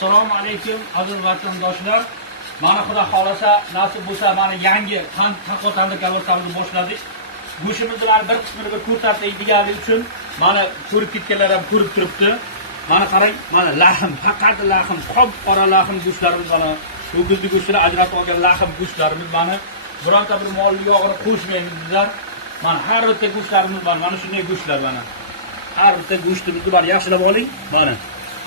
Assalomu alaykum aziz vatandoshlar. Mana xudo xolasa nasib bo'lsa mana yangi taqotanli kavartamizni boshladik. Go'shtimizlar bir qismini bir ko'rsatadiganlik uchun mana ko'rib ketganlar ham ko'rib turibdi. Mana qarang, mana lahm, faqat lahm, qop-qora lahm go'shtlarimiz mana o'g'izli go'shtlar ajratib olgan lahm go'shtlarimiz mana bironta bir mol yog'ini qo'shmaymiz bizlar. Mana har bitta go'shtlarimiz bor. Mana shunday go'shtlar mana. Har bitta go'shtimizni bor, yaxshilab oling. Mana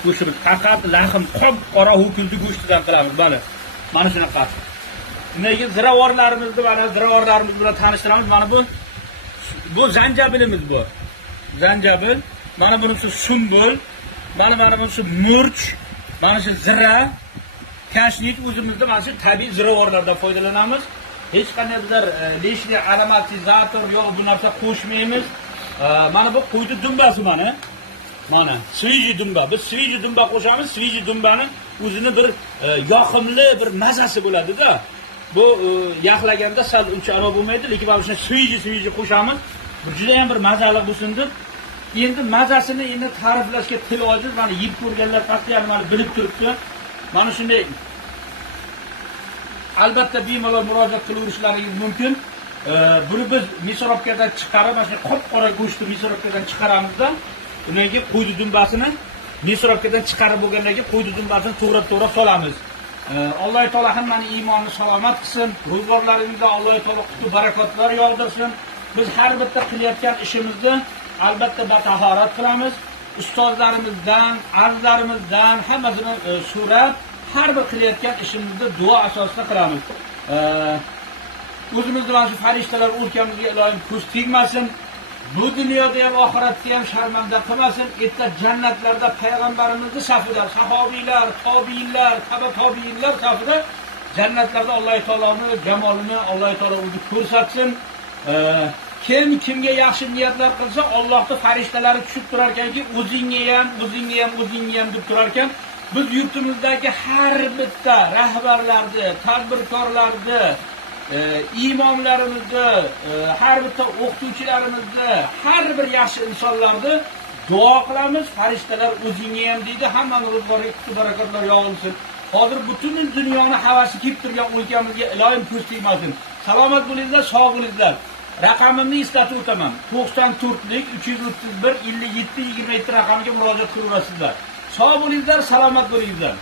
go'shtimiz faqat lahm, qop-qora ho'kizli go'shtidan qilamiz mana. Mana shunaqa. Nega ziravorlarimizni mana ziravorlarimiz bilan tanishtiramiz. Mana bu zanjabilimiz bu. Zanjabil. Mana bunisi sumbul. Mana bunisi murch. Mana shu zira. Kashnit o'zimizda mana shu tabiiy ziravorlardan foydalanamiz. Hech qanday bizlar lishli aromatizator yo'q bu narsa qo'shmaymiz. Mana bu qo'ydi dumbasi mana. Mana sviji dumba. Biz sviji dumba qo'shamiz. Sviji dumbani o'zini bir yoqimli bir mazasi bo'ladi-da. Bu yaxlaganda sal uncha aro bo'lmaydi, lekin mana shuni sviji qo'shamiz. Bu juda ham bir mazali bo'lsin deb. Endi mazasini endi ta'riflashga til ojiz. Mana yeb ko'rganlar qat'iyan mana bilib turibdi. Mana shunday albatta bemalol murojaat qilaverishlaringiz mumkin. Buni biz misorobkadan chiqarib, mana shu qop-qora go'shtni misorobkadan chiqaramizda, undan keyin qo'ydi dumbasini misorobkadan chiqarib bo'lgandan keyin qo'ydi dumbasini to'g'rab solamiz. Alloh taolo hammani iymonni salomat qilsin, ro'zg'orlaringizda Alloh taolo qutli barakotlar yog'dirsin. Biz har bitta qilayotgan ishimizni albatta batahorat qilamiz. Ustozlarimizdan, arzlarimizdan hammasini so'rab, har bir qilayotgan ishimizni duo asosida qilamiz. O'zimizni mana shu farishtalar o'lkamizga iloyim ko'z tegmasin. Bu dunyoda ham oxiratda ham sharmanda qilmasin. Erta jannatlarda payg'ambarimizning safida, sahobiylar, tobiinlar, tobiinlar safida jannatlarda Alloh taoloning jamolini Alloh taolo o'zi ko'rsatsin. Kimga yaxshi niyatlar qilsa, Allohning farishtalari tushib turar ekanki, o'zingga ham deb turar ekan. Biz yurtimizdagi har bitta rahbarlarni, tadbirkorlarni, imomlarimizni, har bitta o'qituvchilarimizni, har bir yaxshi insonlarni duo qilamiz. Farishtalar o'zingga ham deydi, hammani ro'zg'origa qutli barakotlar yog'ilsin. Hozir butun dunyoni havasi kelib turgan o'lkamizga iloyim ko'z tegmasin. Salomat bo'linglar, sog' bo'linglar. Raqamimni eslatib o'taman. 94lik 331 57 27 raqamiga murojaat qilaverasizlar. Sog' bo'linglar, salomat bo'linglar.